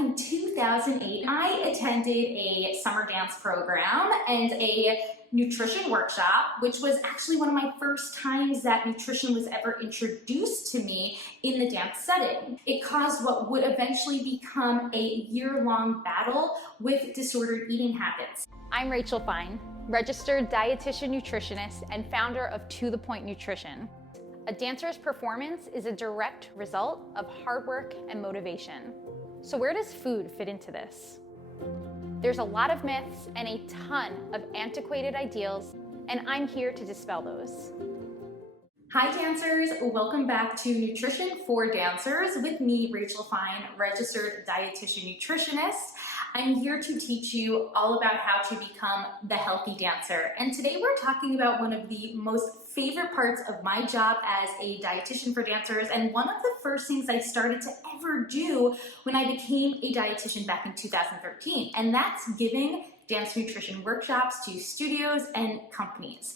back in 2008, I attended a summer dance program and a nutrition workshop, which was actually one of my first times that nutrition was ever introduced to me in the dance setting. It caused what would eventually become a year-long battle with disordered eating habits. I'm Rachel Fine, registered dietitian nutritionist and founder of To The Point Nutrition. A dancer's performance is a direct result of hard work and motivation. So where does food fit into this? There's a lot of myths and a ton of antiquated ideals, and I'm here to dispel those. Hi dancers, welcome back to Nutrition for Dancers with me, Rachel Fine, registered dietitian nutritionist. I'm here to teach you all about how to become the healthy dancer. And today we're talking about one of the most favorite parts of my job as a dietitian for dancers, and one of the first things I started to ever do when I became a dietitian back in 2013, and that's giving dance nutrition workshops to studios and companies.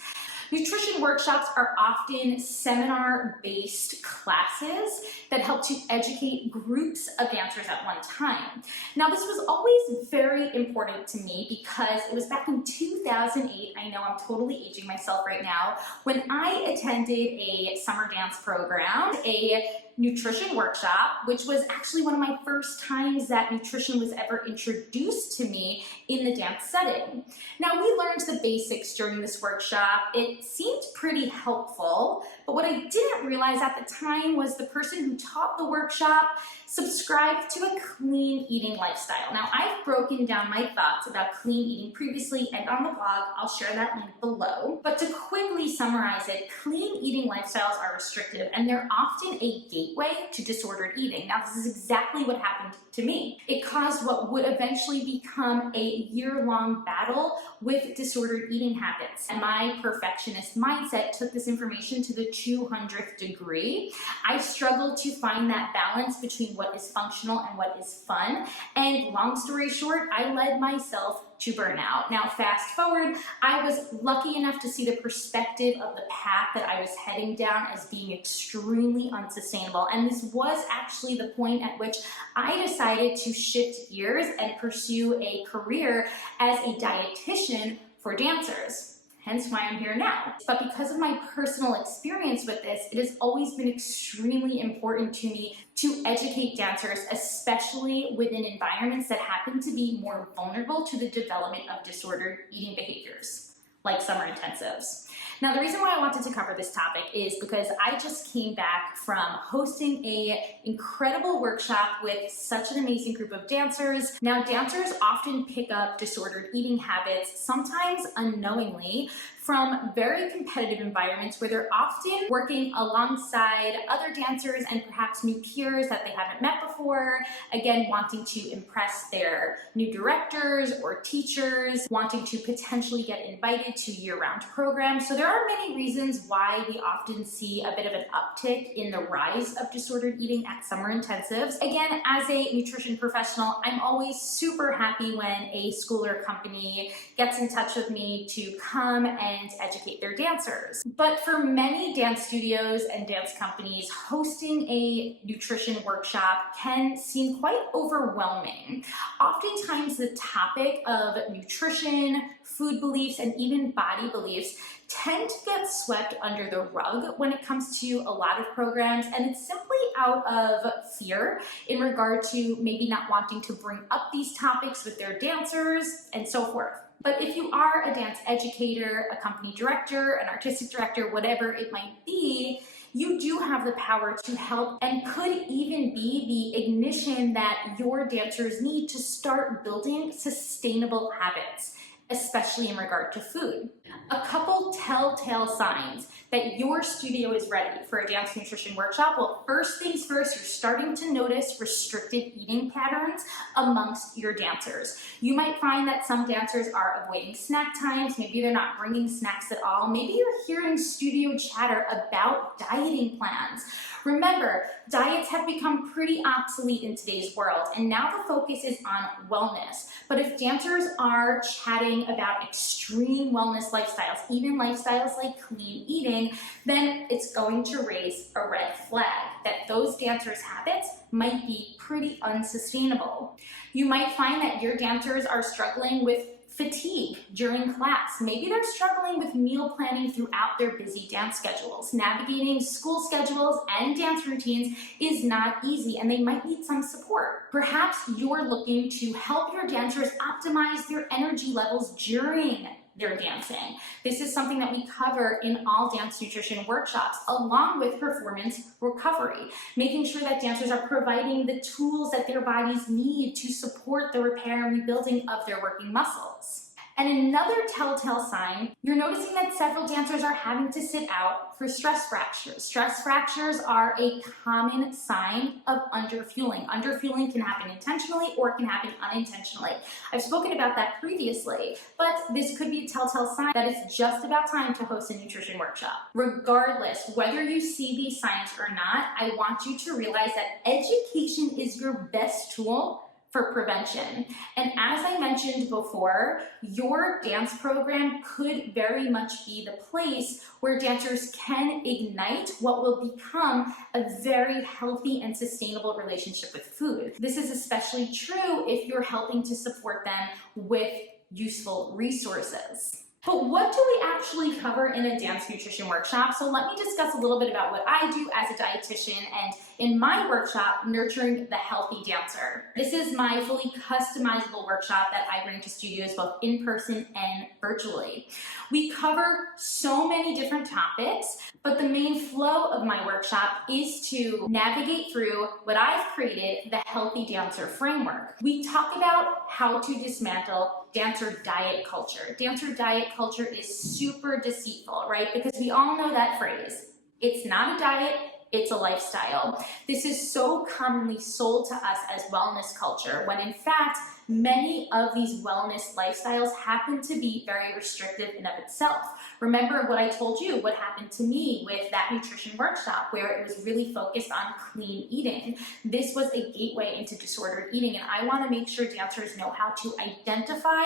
Nutrition workshops are often seminar-based classes that help to educate groups of dancers at one time. Now, this was always very important to me because it was back in 2008, I know I'm totally aging myself right now, when I attended a summer dance program, a nutrition workshop, which was actually one of my first times that nutrition was ever introduced to me in the dance setting. Now, we learned the basics during this workshop. It seemed pretty helpful, but what I didn't realize at the time was the person who taught the workshop subscribed to a clean eating lifestyle. Now, I've broken down my thoughts about clean eating previously and on the blog. I'll share that link below. But to quickly summarize it, clean eating lifestyles are restrictive and they're often a gateway to disordered eating. Now, this is exactly what happened to me. It caused what would eventually become a year-long battle with disordered eating habits. And my perfectionist mindset took this information to the 200th degree. I struggled to find that balance between what is functional and what is fun. And long story short, I led myself to burnout. Now, fast forward, I was lucky enough to see the perspective of the path that I was heading down as being extremely unsustainable. And this was actually the point at which I decided to shift gears and pursue a career as a dietitian for dancers. Hence why I'm here now. But because of my personal experience with this, it has always been extremely important to me to educate dancers, especially within environments that happen to be more vulnerable to the development of disordered eating behaviors, like summer intensives. Now, the reason why I wanted to cover this topic is because I just came back from hosting an incredible workshop with such an amazing group of dancers. Now, dancers often pick up disordered eating habits, sometimes unknowingly, from very competitive environments where they're often working alongside other dancers and perhaps new peers that they haven't met before, again, wanting to impress their new directors or teachers, wanting to potentially get invited to year-round programs. So there are many reasons why we often see a bit of an uptick in the rise of disordered eating at summer intensives. Again, as a nutrition professional, I'm always super happy when a school or company gets in touch with me to come and educate their dancers. But for many dance studios and dance companies, hosting a nutrition workshop can seem quite overwhelming. Oftentimes the topic of nutrition, food beliefs, and even body beliefs tend to get swept under the rug when it comes to a lot of programs, and it's simply out of fear in regard to maybe not wanting to bring up these topics with their dancers and so forth. But if you are a dance educator, a company director, an artistic director, whatever it might be, you do have the power to help and could even be the ignition that your dancers need to start building sustainable habits, especially in regard to food. A couple telltale signs that your studio is ready for a dance nutrition workshop. Well, first things first, you're starting to notice restricted eating patterns amongst your dancers. You might find that some dancers are avoiding snack times. Maybe they're not bringing snacks at all. Maybe you're hearing studio chatter about dieting plans. Remember, diets have become pretty obsolete in today's world, and now the focus is on wellness. But if dancers are chatting chatting about extreme wellness lifestyles, even lifestyles like clean eating, then it's going to raise a red flag that those dancers' habits might be pretty unsustainable. You might find that your dancers are struggling with fatigue during class. Maybe they're struggling with meal planning throughout their busy dance schedules. Navigating school schedules and dance routines is not easy, and they might need some support. Perhaps you're looking to help your dancers optimize their energy levels during their dancing. This is something that we cover in all dance nutrition workshops, along with performance recovery, making sure that dancers are providing the tools that their bodies need to support the repair and rebuilding of their working muscles. And another telltale sign, you're noticing that several dancers are having to sit out for stress fractures. Stress fractures are a common sign of underfueling. Underfueling can happen intentionally or it can happen unintentionally. I've spoken about that previously, but this could be a telltale sign that it's just about time to host a nutrition workshop. Regardless, whether you see these signs or not, I want you to realize that education is your best tool for prevention. And as I mentioned before, your dance program could very much be the place where dancers can ignite what will become a very healthy and sustainable relationship with food. This is especially true if you're helping to support them with useful resources. But what do we actually cover in a dance nutrition workshop? So let me discuss a little bit about what I do as a dietitian and in my workshop, Nurturing the Healthy Dancer. This is my fully customizable workshop that I bring to studios both in person and virtually. We cover so many different topics, but the main flow of my workshop is to navigate through what I've created, the Healthy Dancer Framework. We talk about how to dismantle dancer diet culture. Dancer diet culture is super deceitful, right? Because we all know that phrase. It's not a diet, it's a lifestyle. This is so commonly sold to us as wellness culture, when in fact, many of these wellness lifestyles happen to be very restrictive in of itself. Remember what I told you, what happened to me with that nutrition workshop where it was really focused on clean eating. This was a gateway into disordered eating, and I want to make sure dancers know how to identify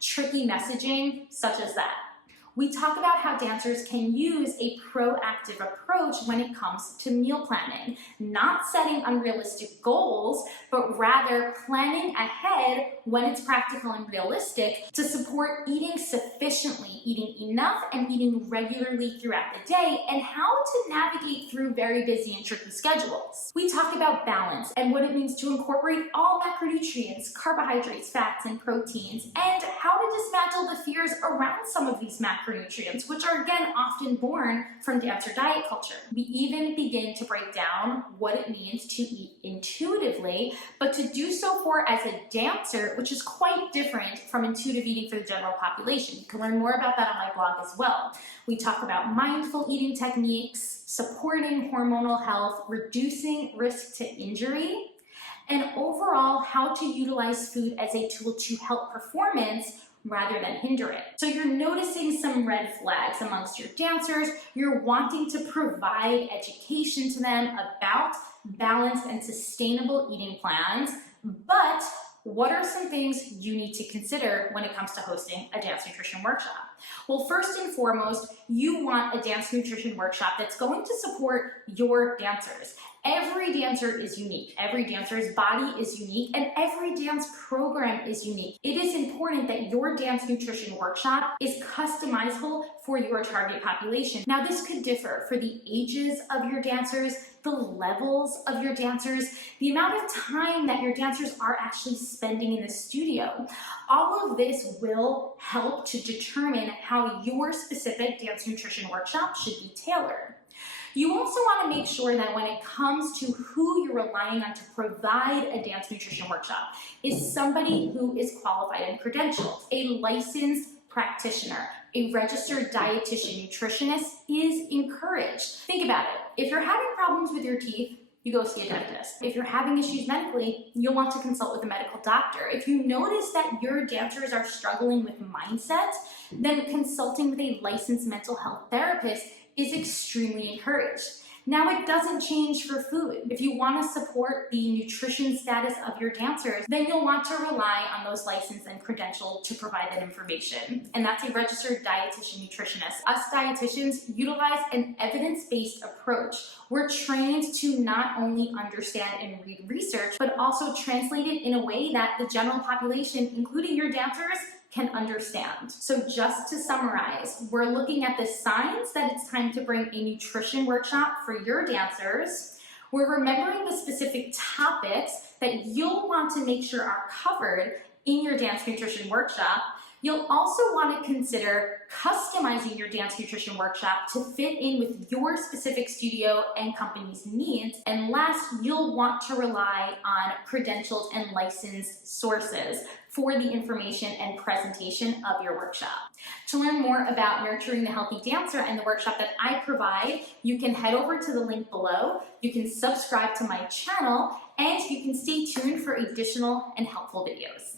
tricky messaging such as that. We talk about how dancers can use a proactive approach when it comes to meal planning, not setting unrealistic goals, but rather planning ahead when it's practical and realistic to support eating sufficiently, eating enough, and eating regularly throughout the day, and how to navigate through very busy and tricky schedules. We talk about balance and what it means to incorporate all macronutrients, carbohydrates, fats, and proteins, and how to dismantle the fears around some of these macronutrients, which are again often born from dancer diet culture. We even begin to break down what it means to eat intuitively, but to do so for as a dancer, which is quite different from intuitive eating for the general population. You can learn more about that on my blog as well. We talk about mindful eating techniques, supporting hormonal health, reducing risk to injury, and overall how to utilize food as a tool to help performance rather than hinder it. So you're noticing some red flags amongst your dancers. You're wanting to provide education to them about balanced and sustainable eating plans, but what are some things you need to consider when it comes to hosting a dance nutrition workshop? Well, first and foremost, you want a dance nutrition workshop that's going to support your dancers. Every dancer is unique. Every dancer's body is unique, and every dance program is unique. It is important that your dance nutrition workshop is customizable for your target population. Now, this could differ for the ages of your dancers, the levels of your dancers, the amount of time that your dancers are actually spending in the studio. All of this will help to determine how your specific dance nutrition workshop should be tailored. You also want to make sure that when it comes to who you're relying on to provide a dance nutrition workshop is somebody who is qualified and credentialed. A licensed practitioner, a registered dietitian nutritionist is encouraged. Think about it. If you're having problems with your teeth, you go see a dentist. If you're having issues medically, you'll want to consult with a medical doctor. If you notice that your dancers are struggling with mindset, then consulting with a licensed mental health therapist is extremely encouraged. Now, it doesn't change for food. If you want to support the nutrition status of your dancers, then you'll want to rely on those licensed and credentialed to provide that information. And that's a registered dietitian nutritionist. Us dietitians utilize an evidence-based approach. We're trained to not only understand and read research, but also translate it in a way that the general population, including your dancers, can understand. So just to summarize, we're looking at the signs that it's time to bring a nutrition workshop for your dancers. We're remembering the specific topics that you'll want to make sure are covered in your dance nutrition workshop. You'll also want to consider customizing your dance nutrition workshop to fit in with your specific studio and company's needs. And last, you'll want to rely on credentialed and licensed sources for the information and presentation of your workshop. To learn more about nurturing the healthy dancer and the workshop that I provide, you can head over to the link below. You can subscribe to my channel, and you can stay tuned for additional and helpful videos.